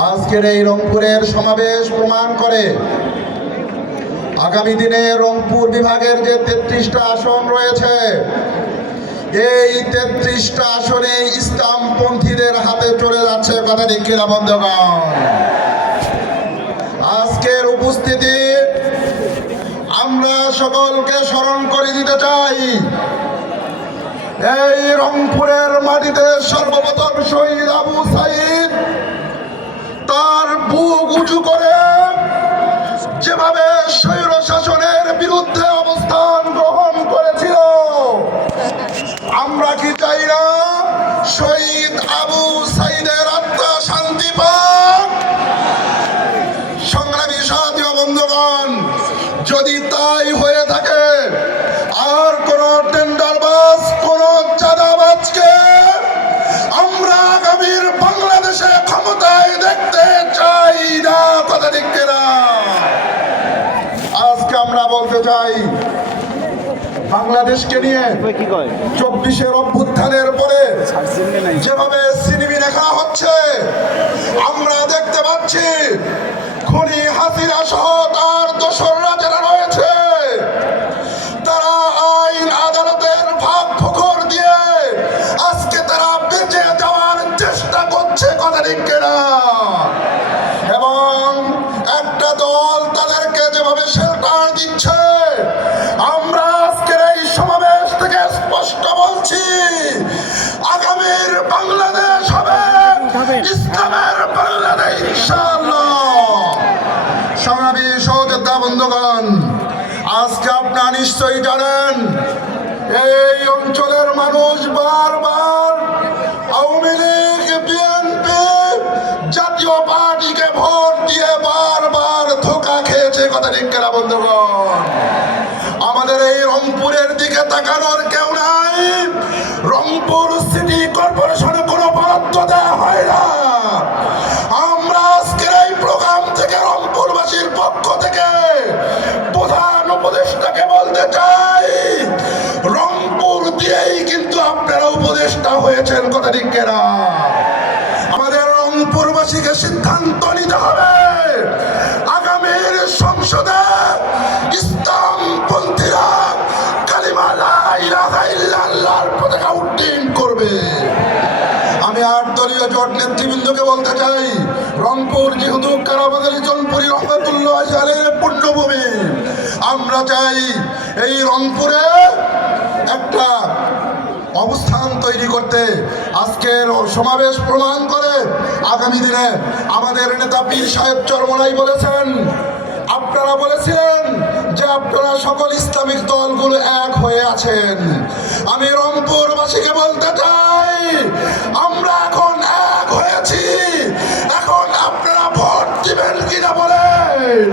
আজকের এই রংপুরের সমাবেশ প্রমাণ করে আগামী দিনে রংপুর বিভাগের যে 33টা আসন রয়েছে, এই 33টা আসনে ইসলামপন্থীদের হাতে চলে যাচ্ছে। কথা ঠিক কিনা বন্ধুগণ? আজকের উপস্থিতি আমরা সকলকে স্মরণ করে দিতে চাই, এই রংপুরের মাটিতে সর্বপ্রথম শহীদ আবু সাইদ তার বুক উঁচু করে যেভাবে স্বৈর শাসনের বিরুদ্ধে অবস্থান গ্রহণ করেছিল, আমরা কি চাই না শহীদ আবু সাইদের আত্মা শান্তি পাক? সংগ্রামী সাথী ও বন্ধুগণ, যদি তাই হয়ে থাকে, আর কোন টেন্ডারবাজ, কোন চাঁদাবাজকে আমরা আগামীর বাংলাদেশে ক্ষমতায় দেখতে চাই না। কথা ঠিক কিনা? আজকে আমরা বলতে চাই, বাংলাদেশকে নিয়ে 24-এর অভ্যুত্থানের পরে যেভাবে সিনেমি দেখা হচ্ছে, আমরা দেখতে পাচ্ছি খুনি হাসিনা সহ তার দোসররা যারা রয়েছে, তারা আইন আদালতের ভাগ ফোকর দিয়ে আজকে তারা বেঁচে যাওয়ার চেষ্টা করছে। কথা ঠিক কিনা? এবং একটা দল তাদেরকে যেভাবে শেল্টার দিচ্ছে, আমরা আজকের এই সমাবেশ থেকে স্পষ্ট বলছি, আগামীর বাংলাদেশ হবে ইসলামের বাংলাদেশ ইনশাআল্লাহ। সংগ্রামী সহযোদ্ধা বন্ধুগণ, আজকে আপনারা নিশ্চয়ই জানেন, এই অঞ্চলের মানুষ বারবার আওয়ামী লীগ, বিএনপি, জাতীয় পার্টিকে ভোট দিয়ে বারবার ধোঁকা খেয়েছে। কথা ঠিক কিনা বন্ধুগণ? আমাদের এই রংপুরের দিকে তাকানোর কেউ নাই। রংপুর সিটি কর্পোরেশনে কোনো বরাদ্দ দেওয়া হয় না। আমরা আজকের এই প্রোগ্রাম থেকে রংপুরবাসীর পক্ষ থেকে প্রধান উপদেষ্টাকে বলতে চাই, রংপুর দিয়েই কিন্তু আপনারা উপদেষ্টা হয়েছেন। কথা ঠিক কিনা? আমাদের রংপুরবাসীকে সিদ্ধান্ত নিতে হবে, আগামীর সংসদে ইসলামপন্থীরা কালিমা লা ইলাহা ইল্লাল্লাহর পতাকা উড্ডীন করবে। আমি 8 দলীয় জোট নেতৃবৃন্দকে বলতে চাই, রংপুর যেহেতু কারাবাদালি জনপুরি রহমতুল্লাহ আলাইহির পুণ্যভূমি, আমরা চাই এই রংপুরে একটা অবস্থান তৈরি করতে। আজকের সমাবেশ প্রমাণ করে, আগামী দিনে আমাদের নেতা পীর সাহেব চরমনাই বলেছেন, আপনারা বলেছিলেন যে আপনারা সকল ইসলামিক দলগুলো এক হয়ে আছেন। আমি রংপুরবাসীকে বলতে চাই, আমরা এখন এক হয়েছি। এখন আপনারা ভোট দিবেন কিনা বলেন?